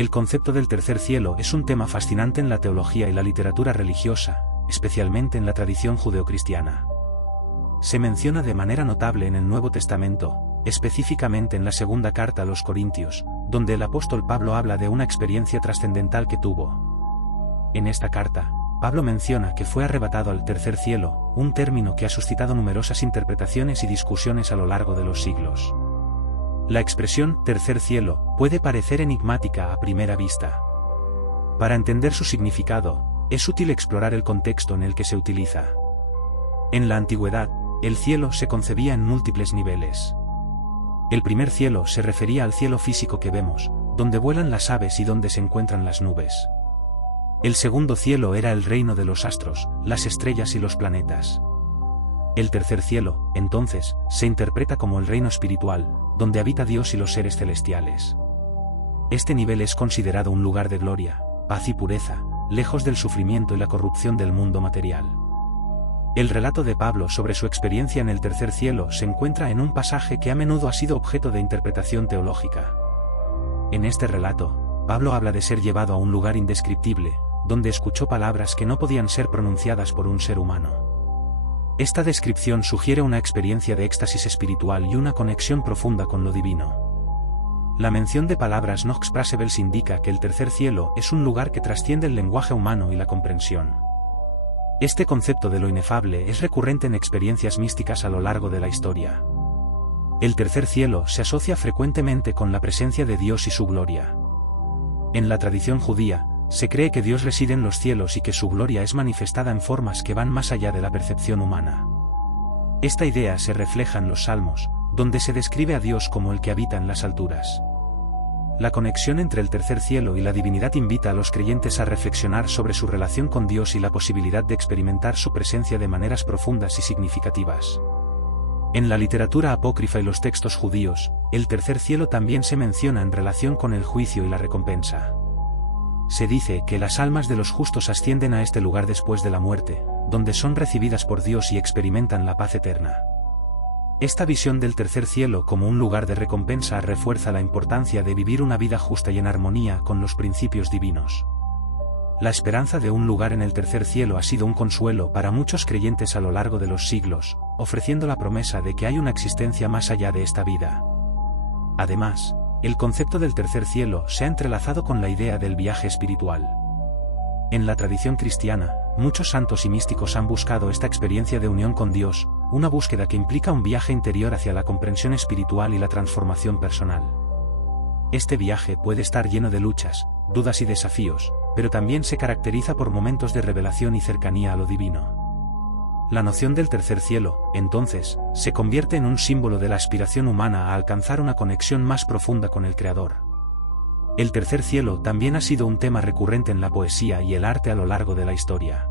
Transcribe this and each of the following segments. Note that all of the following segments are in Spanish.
El concepto del tercer cielo es un tema fascinante en la teología y la literatura religiosa, especialmente en la tradición judeocristiana. Se menciona de manera notable en el Nuevo Testamento, específicamente en la segunda carta a los Corintios, donde el apóstol Pablo habla de una experiencia trascendental que tuvo. En esta carta, Pablo menciona que fue arrebatado al tercer cielo, un término que ha suscitado numerosas interpretaciones y discusiones a lo largo de los siglos. La expresión tercer cielo puede parecer enigmática a primera vista. Para entender su significado, es útil explorar el contexto en el que se utiliza. En la antigüedad, el cielo se concebía en múltiples niveles. El primer cielo se refería al cielo físico que vemos, donde vuelan las aves y donde se encuentran las nubes. El segundo cielo era el reino de los astros, las estrellas y los planetas. El tercer cielo, entonces, se interpreta como el reino espiritual, donde habita Dios y los seres celestiales. Este nivel es considerado un lugar de gloria, paz y pureza, lejos del sufrimiento y la corrupción del mundo material. El relato de Pablo sobre su experiencia en el tercer cielo se encuentra en un pasaje que a menudo ha sido objeto de interpretación teológica. En este relato, Pablo habla de ser llevado a un lugar indescriptible, donde escuchó palabras que no podían ser pronunciadas por un ser humano. Esta descripción sugiere una experiencia de éxtasis espiritual y una conexión profunda con lo divino. La mención de palabras no exprasables indica que el tercer cielo es un lugar que trasciende el lenguaje humano y la comprensión. Este concepto de lo inefable es recurrente en experiencias místicas a lo largo de la historia. El tercer cielo se asocia frecuentemente con la presencia de Dios y su gloria. En la tradición judía, se cree que Dios reside en los cielos y que su gloria es manifestada en formas que van más allá de la percepción humana. Esta idea se refleja en los Salmos, donde se describe a Dios como el que habita en las alturas. La conexión entre el tercer cielo y la divinidad invita a los creyentes a reflexionar sobre su relación con Dios y la posibilidad de experimentar su presencia de maneras profundas y significativas. En la literatura apócrifa y los textos judíos, el tercer cielo también se menciona en relación con el juicio y la recompensa. Se dice que las almas de los justos ascienden a este lugar después de la muerte, donde son recibidas por Dios y experimentan la paz eterna. Esta visión del tercer cielo como un lugar de recompensa refuerza la importancia de vivir una vida justa y en armonía con los principios divinos. La esperanza de un lugar en el tercer cielo ha sido un consuelo para muchos creyentes a lo largo de los siglos, ofreciendo la promesa de que hay una existencia más allá de esta vida. Además, el concepto del tercer cielo se ha entrelazado con la idea del viaje espiritual. En la tradición cristiana, muchos santos y místicos han buscado esta experiencia de unión con Dios, una búsqueda que implica un viaje interior hacia la comprensión espiritual y la transformación personal. Este viaje puede estar lleno de luchas, dudas y desafíos, pero también se caracteriza por momentos de revelación y cercanía a lo divino. La noción del tercer cielo, entonces, se convierte en un símbolo de la aspiración humana a alcanzar una conexión más profunda con el Creador. El tercer cielo también ha sido un tema recurrente en la poesía y el arte a lo largo de la historia.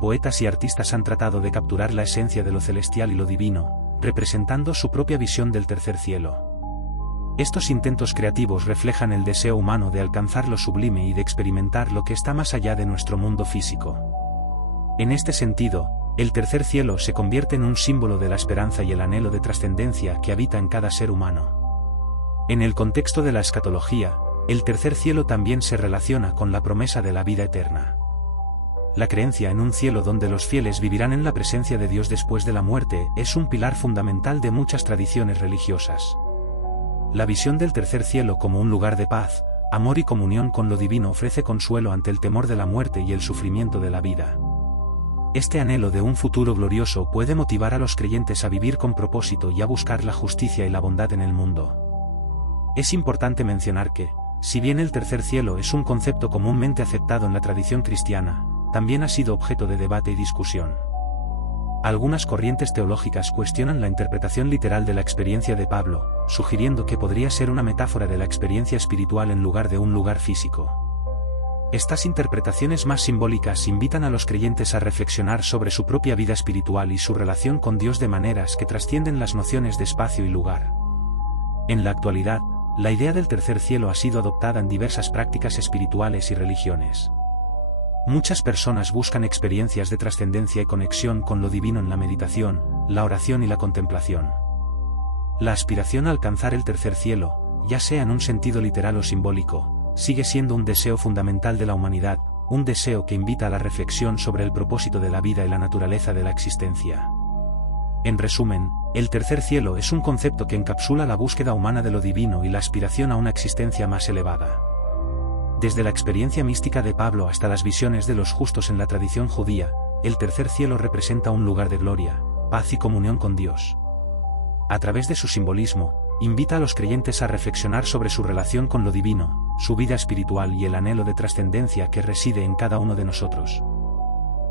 Poetas y artistas han tratado de capturar la esencia de lo celestial y lo divino, representando su propia visión del tercer cielo. Estos intentos creativos reflejan el deseo humano de alcanzar lo sublime y de experimentar lo que está más allá de nuestro mundo físico. En este sentido, el tercer cielo se convierte en un símbolo de la esperanza y el anhelo de trascendencia que habita en cada ser humano. En el contexto de la escatología, el tercer cielo también se relaciona con la promesa de la vida eterna. La creencia en un cielo donde los fieles vivirán en la presencia de Dios después de la muerte es un pilar fundamental de muchas tradiciones religiosas. La visión del tercer cielo como un lugar de paz, amor y comunión con lo divino ofrece consuelo ante el temor de la muerte y el sufrimiento de la vida. Este anhelo de un futuro glorioso puede motivar a los creyentes a vivir con propósito y a buscar la justicia y la bondad en el mundo. Es importante mencionar que, si bien el tercer cielo es un concepto comúnmente aceptado en la tradición cristiana, también ha sido objeto de debate y discusión. Algunas corrientes teológicas cuestionan la interpretación literal de la experiencia de Pablo, sugiriendo que podría ser una metáfora de la experiencia espiritual en lugar de un lugar físico. Estas interpretaciones más simbólicas invitan a los creyentes a reflexionar sobre su propia vida espiritual y su relación con Dios de maneras que trascienden las nociones de espacio y lugar. En la actualidad, la idea del tercer cielo ha sido adoptada en diversas prácticas espirituales y religiones. Muchas personas buscan experiencias de trascendencia y conexión con lo divino en la meditación, la oración y la contemplación. La aspiración a alcanzar el tercer cielo, ya sea en un sentido literal o simbólico, sigue siendo un deseo fundamental de la humanidad, un deseo que invita a la reflexión sobre el propósito de la vida y la naturaleza de la existencia. En resumen, el tercer cielo es un concepto que encapsula la búsqueda humana de lo divino y la aspiración a una existencia más elevada. Desde la experiencia mística de Pablo hasta las visiones de los justos en la tradición judía, el tercer cielo representa un lugar de gloria, paz y comunión con Dios. A través de su simbolismo, invita a los creyentes a reflexionar sobre su relación con lo divino, su vida espiritual y el anhelo de trascendencia que reside en cada uno de nosotros.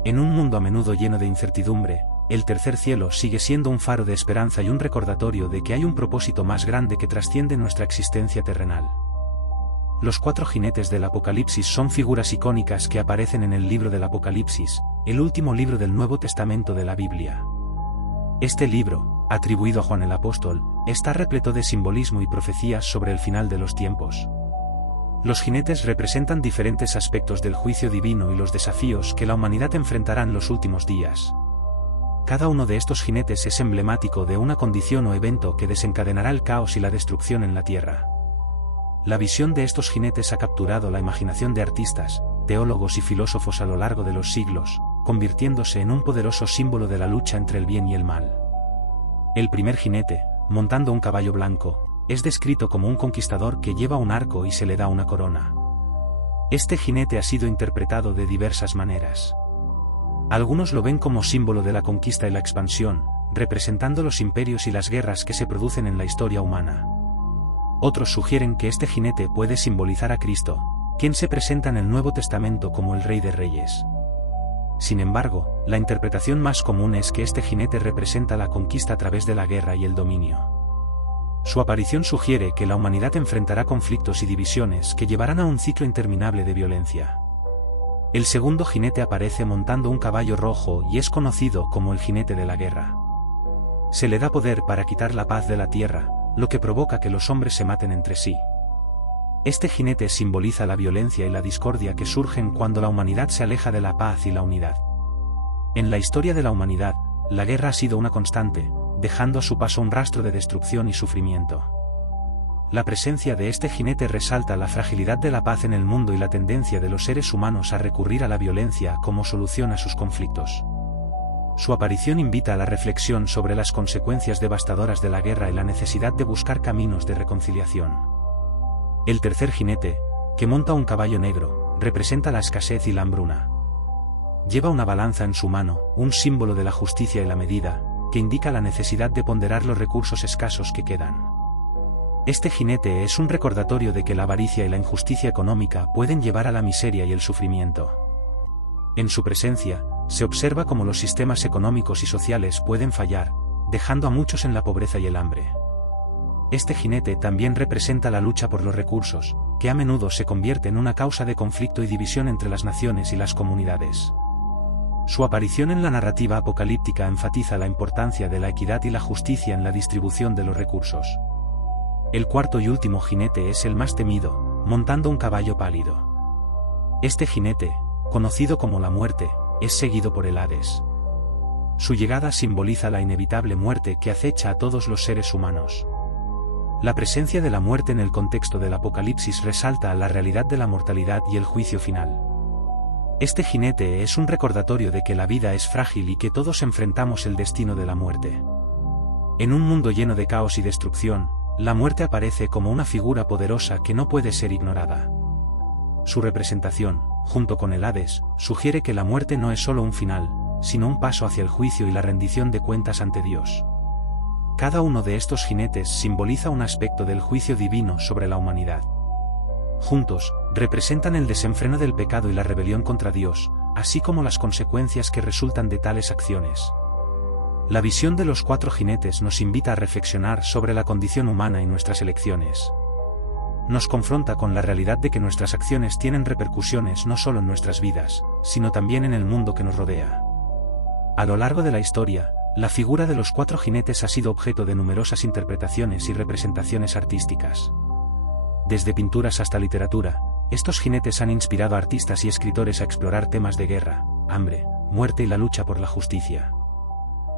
En un mundo a menudo lleno de incertidumbre, el tercer cielo sigue siendo un faro de esperanza y un recordatorio de que hay un propósito más grande que trasciende nuestra existencia terrenal. Los 4 jinetes del Apocalipsis son figuras icónicas que aparecen en el libro del Apocalipsis, el último libro del Nuevo Testamento de la Biblia. Este libro, atribuido a Juan el Apóstol, está repleto de simbolismo y profecías sobre el final de los tiempos. Los jinetes representan diferentes aspectos del juicio divino y los desafíos que la humanidad enfrentará en los últimos días. Cada uno de estos jinetes es emblemático de una condición o evento que desencadenará el caos y la destrucción en la tierra. La visión de estos jinetes ha capturado la imaginación de artistas, teólogos y filósofos a lo largo de los siglos, convirtiéndose en un poderoso símbolo de la lucha entre el bien y el mal. El primer jinete, montando un caballo blanco, es descrito como un conquistador que lleva un arco y se le da una corona. Este jinete ha sido interpretado de diversas maneras. Algunos lo ven como símbolo de la conquista y la expansión, representando los imperios y las guerras que se producen en la historia humana. Otros sugieren que este jinete puede simbolizar a Cristo, quien se presenta en el Nuevo Testamento como el Rey de Reyes. Sin embargo, la interpretación más común es que este jinete representa la conquista a través de la guerra y el dominio. Su aparición sugiere que la humanidad enfrentará conflictos y divisiones que llevarán a un ciclo interminable de violencia. El segundo jinete aparece montando un caballo rojo y es conocido como el jinete de la guerra. Se le da poder para quitar la paz de la tierra, lo que provoca que los hombres se maten entre sí. Este jinete simboliza la violencia y la discordia que surgen cuando la humanidad se aleja de la paz y la unidad. En la historia de la humanidad, la guerra ha sido una constante, dejando a su paso un rastro de destrucción y sufrimiento. La presencia de este jinete resalta la fragilidad de la paz en el mundo y la tendencia de los seres humanos a recurrir a la violencia como solución a sus conflictos. Su aparición invita a la reflexión sobre las consecuencias devastadoras de la guerra y la necesidad de buscar caminos de reconciliación. El tercer jinete, que monta un caballo negro, representa la escasez y la hambruna. Lleva una balanza en su mano, un símbolo de la justicia y la medida, que indica la necesidad de ponderar los recursos escasos que quedan. Este jinete es un recordatorio de que la avaricia y la injusticia económica pueden llevar a la miseria y el sufrimiento. En su presencia, se observa cómo los sistemas económicos y sociales pueden fallar, dejando a muchos en la pobreza y el hambre. Este jinete también representa la lucha por los recursos, que a menudo se convierte en una causa de conflicto y división entre las naciones y las comunidades. Su aparición en la narrativa apocalíptica enfatiza la importancia de la equidad y la justicia en la distribución de los recursos. El cuarto y último jinete es el más temido, montando un caballo pálido. Este jinete, conocido como la muerte, es seguido por el Hades. Su llegada simboliza la inevitable muerte que acecha a todos los seres humanos. La presencia de la muerte en el contexto del Apocalipsis resalta la realidad de la mortalidad y el juicio final. Este jinete es un recordatorio de que la vida es frágil y que todos enfrentamos el destino de la muerte. En un mundo lleno de caos y destrucción, la muerte aparece como una figura poderosa que no puede ser ignorada. Su representación, junto con el Hades, sugiere que la muerte no es solo un final, sino un paso hacia el juicio y la rendición de cuentas ante Dios. Cada uno de estos jinetes simboliza un aspecto del juicio divino sobre la humanidad. Juntos, representan el desenfreno del pecado y la rebelión contra Dios, así como las consecuencias que resultan de tales acciones. La visión de los 4 jinetes nos invita a reflexionar sobre la condición humana y nuestras elecciones. Nos confronta con la realidad de que nuestras acciones tienen repercusiones no solo en nuestras vidas, sino también en el mundo que nos rodea. A lo largo de la historia, la figura de los 4 jinetes ha sido objeto de numerosas interpretaciones y representaciones artísticas. Desde pinturas hasta literatura, estos jinetes han inspirado a artistas y escritores a explorar temas de guerra, hambre, muerte y la lucha por la justicia.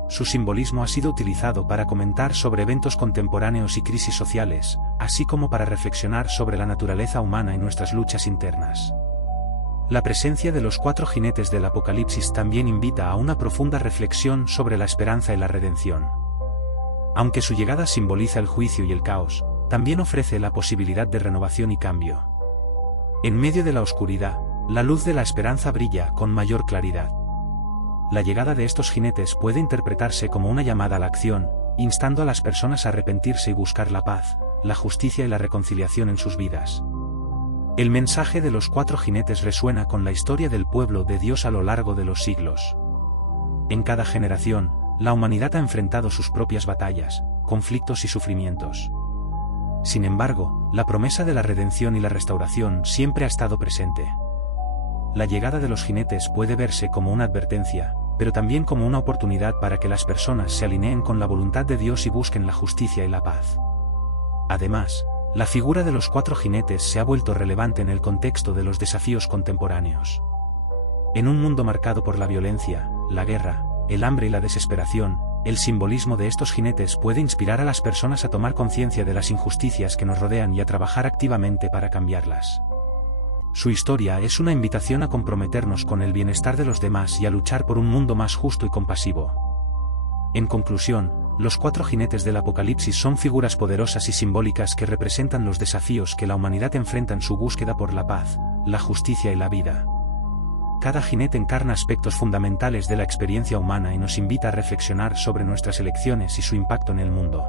Su simbolismo ha sido utilizado para comentar sobre eventos contemporáneos y crisis sociales, así como para reflexionar sobre la naturaleza humana y nuestras luchas internas. La presencia de los 4 jinetes del Apocalipsis también invita a una profunda reflexión sobre la esperanza y la redención. Aunque su llegada simboliza el juicio y el caos, también ofrece la posibilidad de renovación y cambio. En medio de la oscuridad, la luz de la esperanza brilla con mayor claridad. La llegada de estos jinetes puede interpretarse como una llamada a la acción, instando a las personas a arrepentirse y buscar la paz, la justicia y la reconciliación en sus vidas. El mensaje de los 4 jinetes resuena con la historia del pueblo de Dios a lo largo de los siglos. En cada generación, la humanidad ha enfrentado sus propias batallas, conflictos y sufrimientos. Sin embargo, la promesa de la redención y la restauración siempre ha estado presente. La llegada de los jinetes puede verse como una advertencia, pero también como una oportunidad para que las personas se alineen con la voluntad de Dios y busquen la justicia y la paz. Además, la figura de los 4 jinetes se ha vuelto relevante en el contexto de los desafíos contemporáneos. En un mundo marcado por la violencia, la guerra, el hambre y la desesperación, el simbolismo de estos jinetes puede inspirar a las personas a tomar conciencia de las injusticias que nos rodean y a trabajar activamente para cambiarlas. Su historia es una invitación a comprometernos con el bienestar de los demás y a luchar por un mundo más justo y compasivo. En conclusión, los 4 jinetes del Apocalipsis son figuras poderosas y simbólicas que representan los desafíos que la humanidad enfrenta en su búsqueda por la paz, la justicia y la vida. Cada jinete encarna aspectos fundamentales de la experiencia humana y nos invita a reflexionar sobre nuestras elecciones y su impacto en el mundo.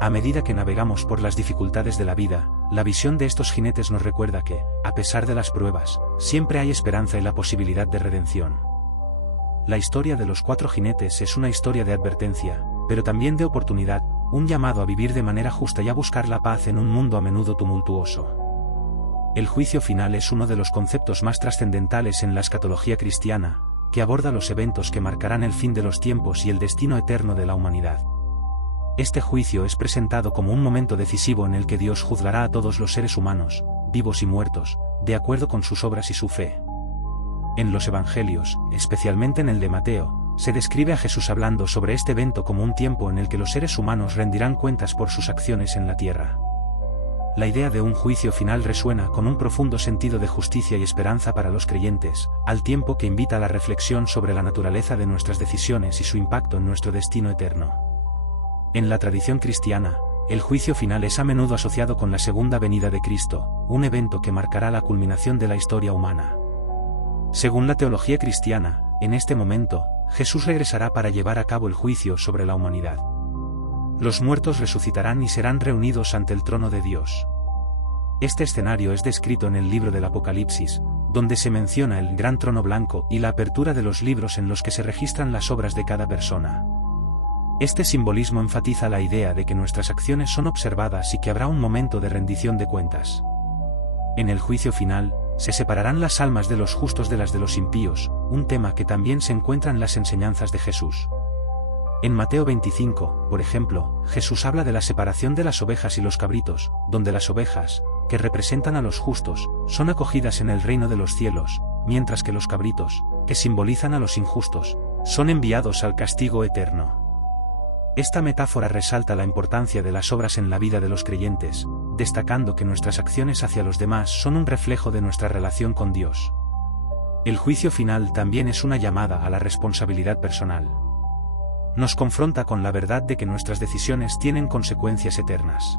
A medida que navegamos por las dificultades de la vida, la visión de estos jinetes nos recuerda que, a pesar de las pruebas, siempre hay esperanza y la posibilidad de redención. La historia de los 4 jinetes es una historia de advertencia, pero también de oportunidad, un llamado a vivir de manera justa y a buscar la paz en un mundo a menudo tumultuoso. El juicio final es uno de los conceptos más trascendentales en la escatología cristiana, que aborda los eventos que marcarán el fin de los tiempos y el destino eterno de la humanidad. Este juicio es presentado como un momento decisivo en el que Dios juzgará a todos los seres humanos, vivos y muertos, de acuerdo con sus obras y su fe. En los Evangelios, especialmente en el de Mateo, se describe a Jesús hablando sobre este evento como un tiempo en el que los seres humanos rendirán cuentas por sus acciones en la tierra. La idea de un juicio final resuena con un profundo sentido de justicia y esperanza para los creyentes, al tiempo que invita a la reflexión sobre la naturaleza de nuestras decisiones y su impacto en nuestro destino eterno. En la tradición cristiana, el juicio final es a menudo asociado con la segunda venida de Cristo, un evento que marcará la culminación de la historia humana. Según la teología cristiana, en este momento, Jesús regresará para llevar a cabo el juicio sobre la humanidad. Los muertos resucitarán y serán reunidos ante el trono de Dios. Este escenario es descrito en el libro del Apocalipsis, donde se menciona el gran trono blanco y la apertura de los libros en los que se registran las obras de cada persona. Este simbolismo enfatiza la idea de que nuestras acciones son observadas y que habrá un momento de rendición de cuentas. En el juicio final, se separarán las almas de los justos de las de los impíos, un tema que también se encuentra en las enseñanzas de Jesús. En Mateo 25, por ejemplo, Jesús habla de la separación de las ovejas y los cabritos, donde las ovejas, que representan a los justos, son acogidas en el reino de los cielos, mientras que los cabritos, que simbolizan a los injustos, son enviados al castigo eterno. Esta metáfora resalta la importancia de las obras en la vida de los creyentes, destacando que nuestras acciones hacia los demás son un reflejo de nuestra relación con Dios. El juicio final también es una llamada a la responsabilidad personal. Nos confronta con la verdad de que nuestras decisiones tienen consecuencias eternas.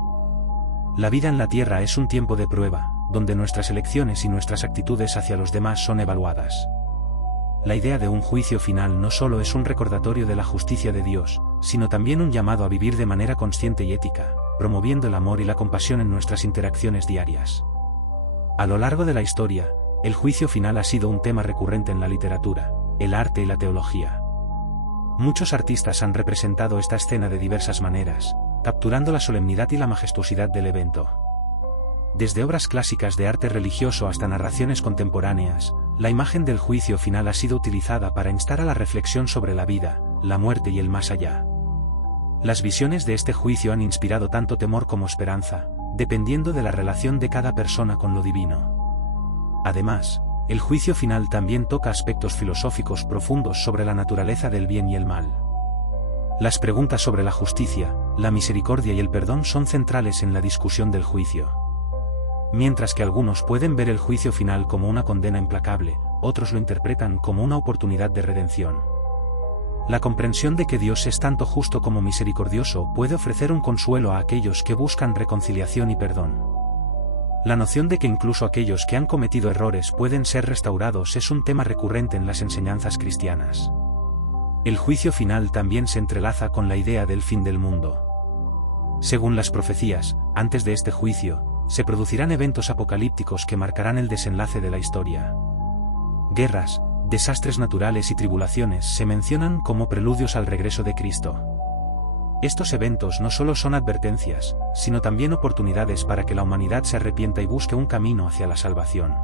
La vida en la tierra es un tiempo de prueba, donde nuestras elecciones y nuestras actitudes hacia los demás son evaluadas. La idea de un juicio final no solo es un recordatorio de la justicia de Dios, sino también un llamado a vivir de manera consciente y ética, promoviendo el amor y la compasión en nuestras interacciones diarias. A lo largo de la historia, el juicio final ha sido un tema recurrente en la literatura, el arte y la teología. Muchos artistas han representado esta escena de diversas maneras, capturando la solemnidad y la majestuosidad del evento. Desde obras clásicas de arte religioso hasta narraciones contemporáneas, la imagen del juicio final ha sido utilizada para instar a la reflexión sobre la vida, la muerte y el más allá. Las visiones de este juicio han inspirado tanto temor como esperanza, dependiendo de la relación de cada persona con lo divino. Además, el juicio final también toca aspectos filosóficos profundos sobre la naturaleza del bien y el mal. Las preguntas sobre la justicia, la misericordia y el perdón son centrales en la discusión del juicio. Mientras que algunos pueden ver el juicio final como una condena implacable, otros lo interpretan como una oportunidad de redención. La comprensión de que Dios es tanto justo como misericordioso puede ofrecer un consuelo a aquellos que buscan reconciliación y perdón. La noción de que incluso aquellos que han cometido errores pueden ser restaurados es un tema recurrente en las enseñanzas cristianas. El juicio final también se entrelaza con la idea del fin del mundo. Según las profecías, antes de este juicio, se producirán eventos apocalípticos que marcarán el desenlace de la historia. Guerras, desastres naturales y tribulaciones se mencionan como preludios al regreso de Cristo. Estos eventos no solo son advertencias, sino también oportunidades para que la humanidad se arrepienta y busque un camino hacia la salvación.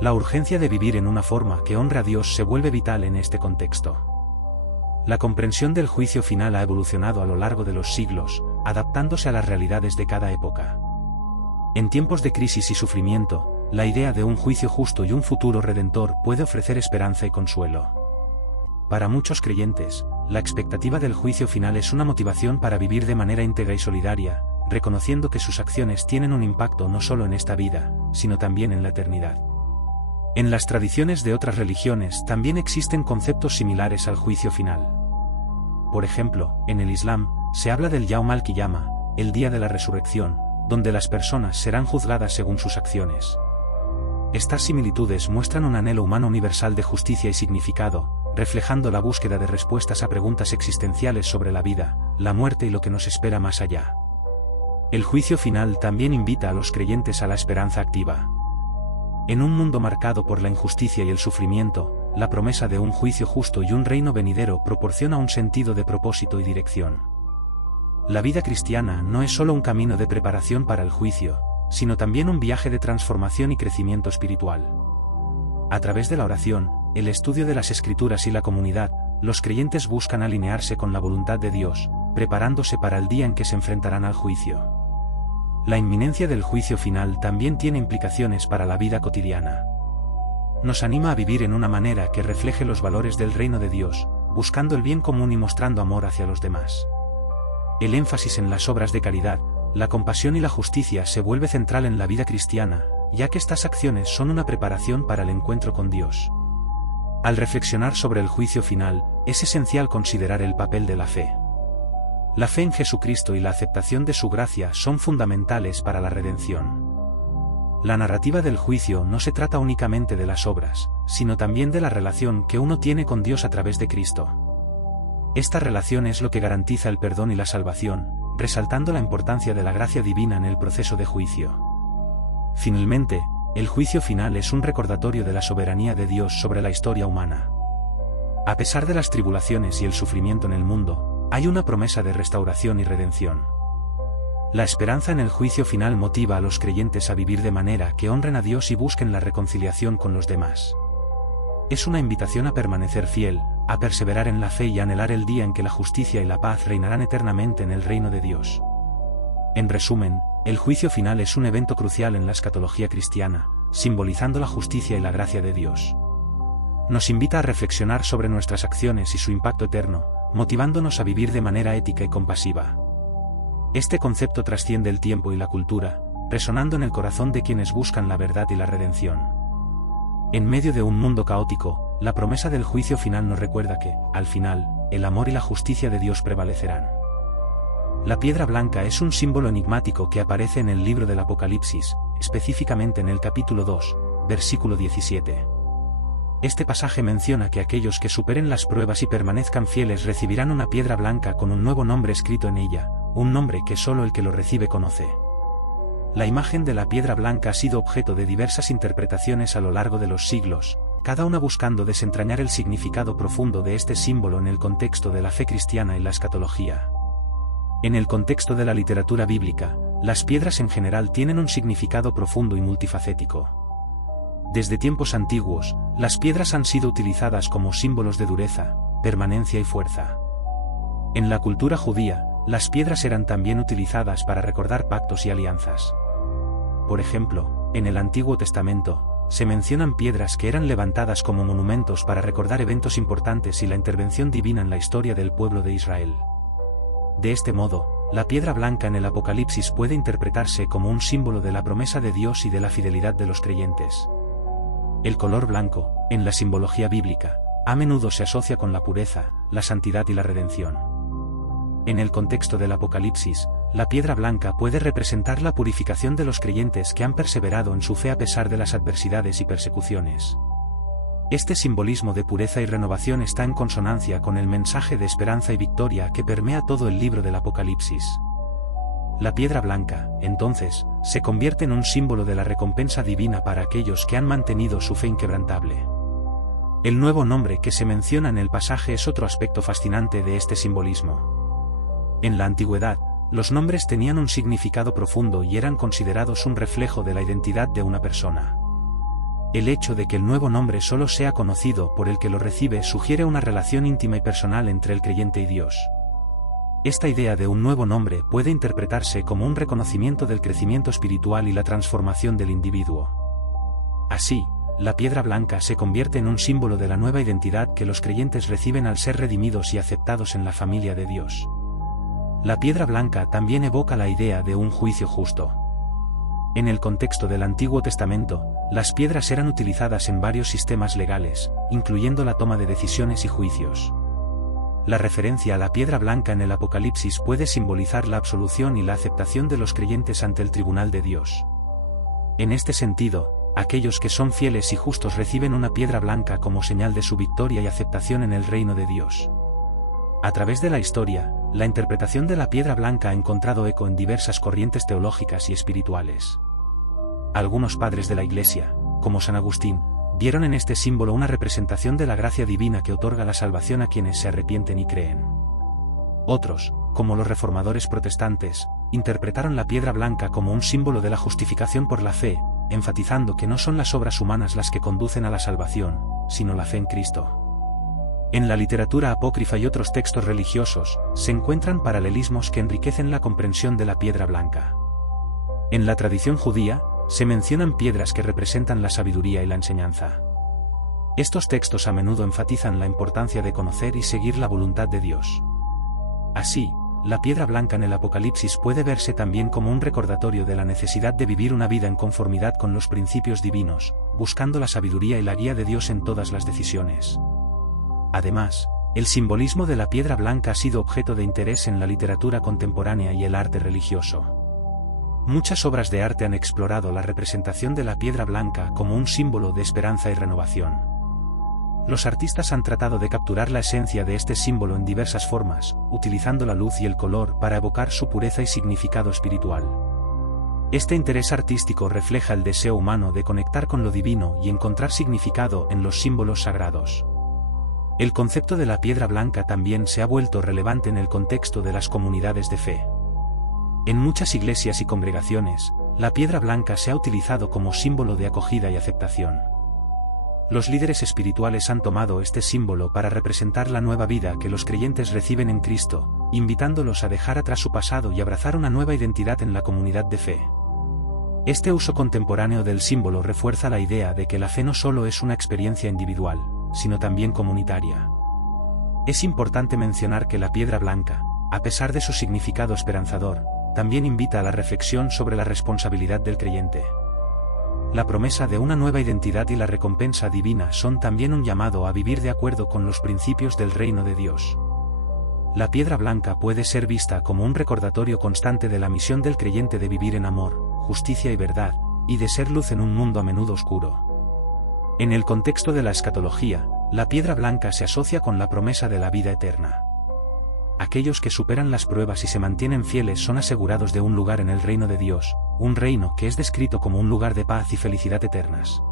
La urgencia de vivir en una forma que honre a Dios se vuelve vital en este contexto. La comprensión del juicio final ha evolucionado a lo largo de los siglos, adaptándose a las realidades de cada época. En tiempos de crisis y sufrimiento, la idea de un juicio justo y un futuro redentor puede ofrecer esperanza y consuelo. Para muchos creyentes, la expectativa del juicio final es una motivación para vivir de manera íntegra y solidaria, reconociendo que sus acciones tienen un impacto no solo en esta vida, sino también en la eternidad. En las tradiciones de otras religiones también existen conceptos similares al juicio final. Por ejemplo, en el Islam, se habla del Yaum al-Qiyamah, el día de la resurrección, donde las personas serán juzgadas según sus acciones. Estas similitudes muestran un anhelo humano universal de justicia y significado, reflejando la búsqueda de respuestas a preguntas existenciales sobre la vida, la muerte y lo que nos espera más allá. El juicio final también invita a los creyentes a la esperanza activa. En un mundo marcado por la injusticia y el sufrimiento, la promesa de un juicio justo y un reino venidero proporciona un sentido de propósito y dirección. La vida cristiana no es solo un camino de preparación para el juicio, sino también un viaje de transformación y crecimiento espiritual. A través de la oración, el estudio de las Escrituras y la comunidad, los creyentes buscan alinearse con la voluntad de Dios, preparándose para el día en que se enfrentarán al juicio. La inminencia del juicio final también tiene implicaciones para la vida cotidiana. Nos anima a vivir en una manera que refleje los valores del reino de Dios, buscando el bien común y mostrando amor hacia los demás. El énfasis en las obras de caridad, la compasión y la justicia se vuelve central en la vida cristiana, ya que estas acciones son una preparación para el encuentro con Dios. Al reflexionar sobre el juicio final, es esencial considerar el papel de la fe. La fe en Jesucristo y la aceptación de su gracia son fundamentales para la redención. La narrativa del juicio no se trata únicamente de las obras, sino también de la relación que uno tiene con Dios a través de Cristo. Esta relación es lo que garantiza el perdón y la salvación, resaltando la importancia de la gracia divina en el proceso de juicio. Finalmente, el juicio final es un recordatorio de la soberanía de Dios sobre la historia humana. A pesar de las tribulaciones y el sufrimiento en el mundo, hay una promesa de restauración y redención. La esperanza en el juicio final motiva a los creyentes a vivir de manera que honren a Dios y busquen la reconciliación con los demás. Es una invitación a permanecer fiel, a perseverar en la fe y a anhelar el día en que la justicia y la paz reinarán eternamente en el reino de Dios. En resumen, el juicio final es un evento crucial en la escatología cristiana, simbolizando la justicia y la gracia de Dios. Nos invita a reflexionar sobre nuestras acciones y su impacto eterno, motivándonos a vivir de manera ética y compasiva. Este concepto trasciende el tiempo y la cultura, resonando en el corazón de quienes buscan la verdad y la redención. En medio de un mundo caótico, la promesa del juicio final nos recuerda que, al final, el amor y la justicia de Dios prevalecerán. La piedra blanca es un símbolo enigmático que aparece en el libro del Apocalipsis, específicamente en el capítulo 2, versículo 17. Este pasaje menciona que aquellos que superen las pruebas y permanezcan fieles recibirán una piedra blanca con un nuevo nombre escrito en ella, un nombre que solo el que lo recibe conoce. La imagen de la piedra blanca ha sido objeto de diversas interpretaciones a lo largo de los siglos, cada una buscando desentrañar el significado profundo de este símbolo en el contexto de la fe cristiana y la escatología. En el contexto de la literatura bíblica, las piedras en general tienen un significado profundo y multifacético. Desde tiempos antiguos, las piedras han sido utilizadas como símbolos de dureza, permanencia y fuerza. En la cultura judía, las piedras eran también utilizadas para recordar pactos y alianzas. Por ejemplo, en el Antiguo Testamento, se mencionan piedras que eran levantadas como monumentos para recordar eventos importantes y la intervención divina en la historia del pueblo de Israel. De este modo, la piedra blanca en el Apocalipsis puede interpretarse como un símbolo de la promesa de Dios y de la fidelidad de los creyentes. El color blanco, en la simbología bíblica, a menudo se asocia con la pureza, la santidad y la redención. En el contexto del Apocalipsis, la piedra blanca puede representar la purificación de los creyentes que han perseverado en su fe a pesar de las adversidades y persecuciones. Este simbolismo de pureza y renovación está en consonancia con el mensaje de esperanza y victoria que permea todo el libro del Apocalipsis. La piedra blanca, entonces, se convierte en un símbolo de la recompensa divina para aquellos que han mantenido su fe inquebrantable. El nuevo nombre que se menciona en el pasaje es otro aspecto fascinante de este simbolismo. En la antigüedad, los nombres tenían un significado profundo y eran considerados un reflejo de la identidad de una persona. El hecho de que el nuevo nombre solo sea conocido por el que lo recibe sugiere una relación íntima y personal entre el creyente y Dios. Esta idea de un nuevo nombre puede interpretarse como un reconocimiento del crecimiento espiritual y la transformación del individuo. Así, la piedra blanca se convierte en un símbolo de la nueva identidad que los creyentes reciben al ser redimidos y aceptados en la familia de Dios. La piedra blanca también evoca la idea de un juicio justo. En el contexto del Antiguo Testamento, las piedras eran utilizadas en varios sistemas legales, incluyendo la toma de decisiones y juicios. La referencia a la piedra blanca en el Apocalipsis puede simbolizar la absolución y la aceptación de los creyentes ante el tribunal de Dios. En este sentido, aquellos que son fieles y justos reciben una piedra blanca como señal de su victoria y aceptación en el reino de Dios. A través de la historia, la interpretación de la piedra blanca ha encontrado eco en diversas corrientes teológicas y espirituales. Algunos padres de la Iglesia, como San Agustín, vieron en este símbolo una representación de la gracia divina que otorga la salvación a quienes se arrepienten y creen. Otros, como los reformadores protestantes, interpretaron la piedra blanca como un símbolo de la justificación por la fe, enfatizando que no son las obras humanas las que conducen a la salvación, sino la fe en Cristo. En la literatura apócrifa y otros textos religiosos, se encuentran paralelismos que enriquecen la comprensión de la piedra blanca. En la tradición judía, se mencionan piedras que representan la sabiduría y la enseñanza. Estos textos a menudo enfatizan la importancia de conocer y seguir la voluntad de Dios. Así, la piedra blanca en el Apocalipsis puede verse también como un recordatorio de la necesidad de vivir una vida en conformidad con los principios divinos, buscando la sabiduría y la guía de Dios en todas las decisiones. Además, el simbolismo de la piedra blanca ha sido objeto de interés en la literatura contemporánea y el arte religioso. Muchas obras de arte han explorado la representación de la piedra blanca como un símbolo de esperanza y renovación. Los artistas han tratado de capturar la esencia de este símbolo en diversas formas, utilizando la luz y el color para evocar su pureza y significado espiritual. Este interés artístico refleja el deseo humano de conectar con lo divino y encontrar significado en los símbolos sagrados. El concepto de la piedra blanca también se ha vuelto relevante en el contexto de las comunidades de fe. En muchas iglesias y congregaciones, la piedra blanca se ha utilizado como símbolo de acogida y aceptación. Los líderes espirituales han tomado este símbolo para representar la nueva vida que los creyentes reciben en Cristo, invitándolos a dejar atrás su pasado y abrazar una nueva identidad en la comunidad de fe. Este uso contemporáneo del símbolo refuerza la idea de que la fe no solo es una experiencia individual, sino también comunitaria. Es importante mencionar que la piedra blanca, a pesar de su significado esperanzador, también invita a la reflexión sobre la responsabilidad del creyente. La promesa de una nueva identidad y la recompensa divina son también un llamado a vivir de acuerdo con los principios del reino de Dios. La piedra blanca puede ser vista como un recordatorio constante de la misión del creyente de vivir en amor, justicia y verdad, y de ser luz en un mundo a menudo oscuro. En el contexto de la escatología, la piedra blanca se asocia con la promesa de la vida eterna. Aquellos que superan las pruebas y se mantienen fieles son asegurados de un lugar en el reino de Dios, un reino que es descrito como un lugar de paz y felicidad eternas.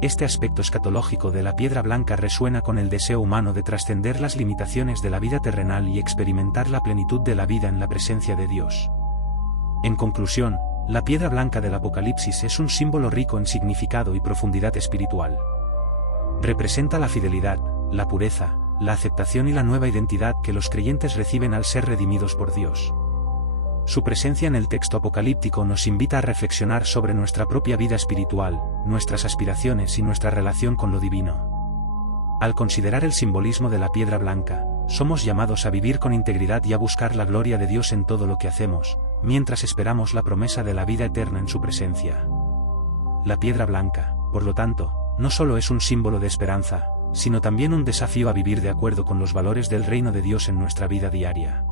Este aspecto escatológico de la piedra blanca resuena con el deseo humano de trascender las limitaciones de la vida terrenal y experimentar la plenitud de la vida en la presencia de Dios. En conclusión, la piedra blanca del Apocalipsis es un símbolo rico en significado y profundidad espiritual. Representa la fidelidad, la pureza, la aceptación y la nueva identidad que los creyentes reciben al ser redimidos por Dios. Su presencia en el texto apocalíptico nos invita a reflexionar sobre nuestra propia vida espiritual, nuestras aspiraciones y nuestra relación con lo divino. Al considerar el simbolismo de la piedra blanca, somos llamados a vivir con integridad y a buscar la gloria de Dios en todo lo que hacemos, mientras esperamos la promesa de la vida eterna en su presencia. La piedra blanca, por lo tanto, no solo es un símbolo de esperanza, sino también un desafío a vivir de acuerdo con los valores del reino de Dios en nuestra vida diaria.